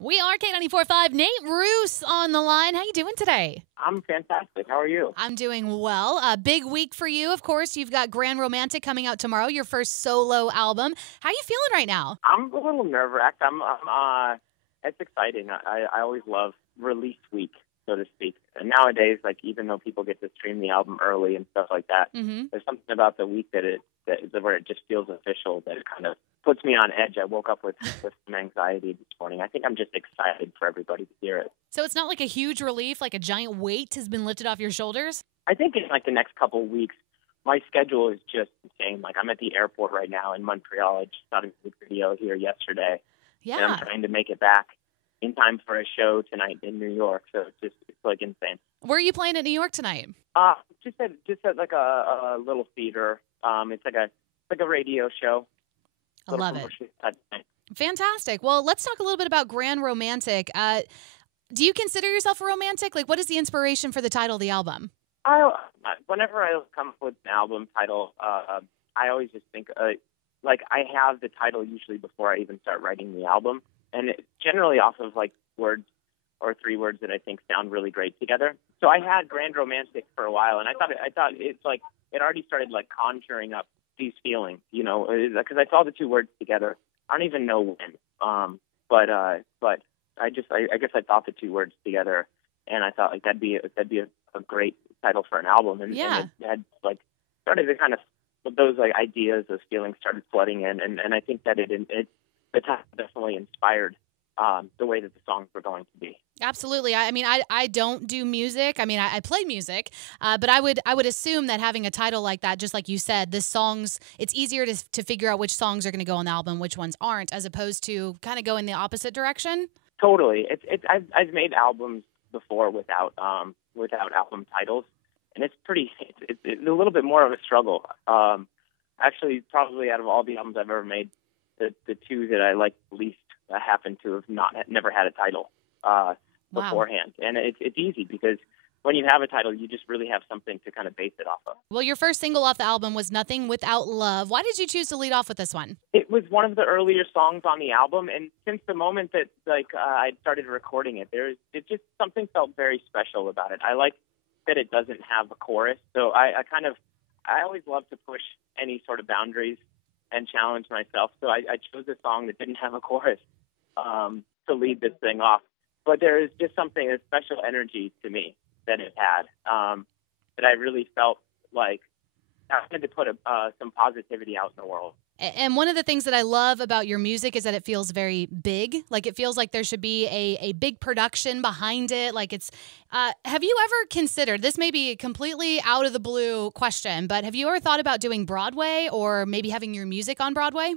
We are K945. Nate Ruess on the line. How you doing today? I'm fantastic. How are you? I'm doing well. A big week for you, of course. You've got Grand Romantic coming out tomorrow, your first solo album. How are you feeling right now? I'm a little nerve-wracked. It's exciting. I always love release week, so to speak. And nowadays, like, even though people get to stream the album early and stuff like that, there's something about the week where it just feels official, that it kind of puts me on edge. I woke up with some anxiety this morning. I think I'm just excited for everybody to hear it. So it's not like a huge relief, like a giant weight has been lifted off your shoulders? I think in like the next couple of weeks, my schedule is just insane. Like, I'm at the airport right now in Montreal. I just shot a video here yesterday. Yeah. And I'm trying to make it back in time for a show tonight in New York. So it's like insane. Where are you playing at New York tonight? Just at like a little theater. It's like a radio show. I love it. Fantastic. Well, let's talk a little bit about Grand Romantic. Do you consider yourself a romantic? Like, what is the inspiration for the title of the album? Whenever I come up with an album title, I always just think, like, I have the title usually before I even start writing the album. And it's generally off of, like, words or three words that I think sound really great together. So I had Grand Romantic for a while, and I thought it's like it already started, like, conjuring up these feelings, you know, because I saw the two words together. I don't even know when, but I guess I thought the two words together, and I thought, like, that'd be a great title for an album, and it had, like, started to kind of those, like, ideas, those feelings started flooding in, and I think that the title definitely inspired the way that the songs were going to be. Absolutely. I mean, I don't do music. I mean, I play music, but I would assume that having a title like that, just like you said, the songs, it's easier to figure out which songs are going to go on the album, which ones aren't, as opposed to kind of go in the opposite direction. Totally. I've made albums before without album titles, and it's a little bit more of a struggle. Actually, probably out of all the albums I've ever made, the two that I like least happen to have never had a title beforehand. And it's easy because when you have a title, you just really have something to kind of base it off of. Well, your first single off the album was Nothing Without Love. Why did you choose to lead off with this one? It was one of the earlier songs on the album, and since the moment that I started recording it, just something felt very special about it. I like that it doesn't have a chorus, so I always love to push any sort of boundaries and challenge myself. So I chose a song that didn't have a chorus to lead this thing off. But there is just something, a special energy to me that it had, that I really felt like I had to put some positivity out in the world. And one of the things that I love about your music is that it feels very big. Like, it feels like there should be a big production behind it. Like, it's, have you ever considered, this may be a completely out of the blue question, but have you ever thought about doing Broadway or maybe having your music on Broadway?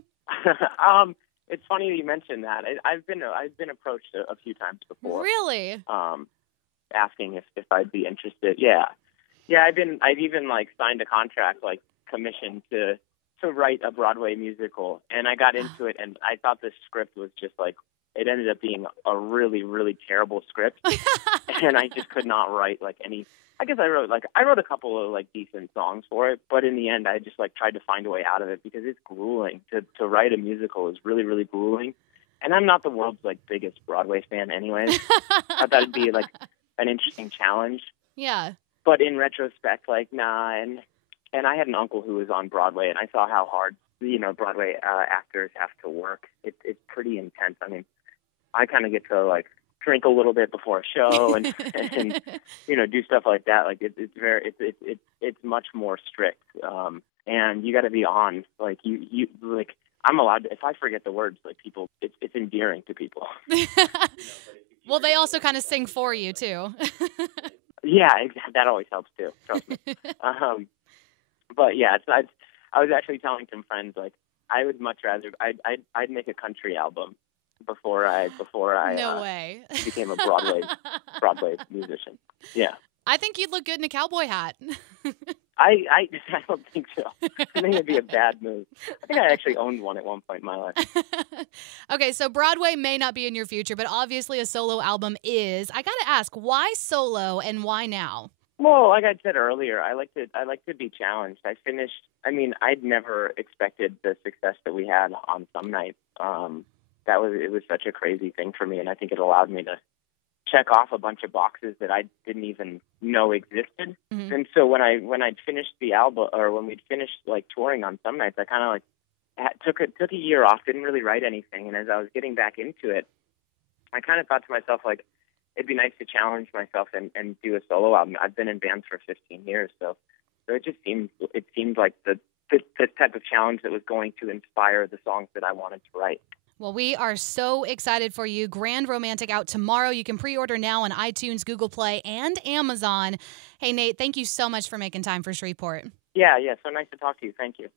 It's funny that you mentioned that. I've been approached a few times before. Really? Asking if I'd be interested. Yeah. I've even like signed a contract, like commissioned to write a Broadway musical, and I got into it, and I thought the script was just like, it ended up being a really, really terrible script, and I just could not write like any. I guess I wrote a couple of like decent songs for it, but in the end, I just like tried to find a way out of it because it's grueling. To write a musical is really, really grueling, and I'm not the world's like biggest Broadway fan, anyways. I thought it'd be like an interesting challenge. Yeah. But in retrospect, like, nah, and I had an uncle who was on Broadway, and I saw how hard, Broadway actors have to work. It's pretty intense. I mean, I kind of get to like drink a little bit before a show and do stuff like that. Like, it's much more strict, and you got to be on. Like, you like, I'm allowed to, if I forget the words, like, people, it's endearing to people. Well, they also kind of sing for you too. Yeah, that always helps too. Trust me. But yeah, I was actually telling some friends, like, I would much rather I'd make a country album before I no way. became a Broadway musician. Yeah. I think you'd look good in a cowboy hat. I don't think so. I think it'd be a bad move. I think I actually owned one at one point in my life. Okay, so Broadway may not be in your future, but obviously a solo album is. I got to ask, why solo and why now? Well, like I said earlier, I like to be challenged. I'd never expected the success that we had on Some Night. it was such a crazy thing for me, and I think it allowed me to check off a bunch of boxes that I didn't even know existed. Mm-hmm. And so when I'd finished the album, or when we'd finished like touring on some nights, I kind of like took a year off, didn't really write anything, and as I was getting back into it, I kind of thought to myself, like, it'd be nice to challenge myself and do a solo album. I've been in bands for 15 years, so it just seemed like the type of challenge that was going to inspire the songs that I wanted to write. Well, we are so excited for you. Grand Romantic out tomorrow. You can pre-order now on iTunes, Google Play, and Amazon. Hey, Nate, thank you so much for making time for Shreveport. Yeah, so nice to talk to you. Thank you.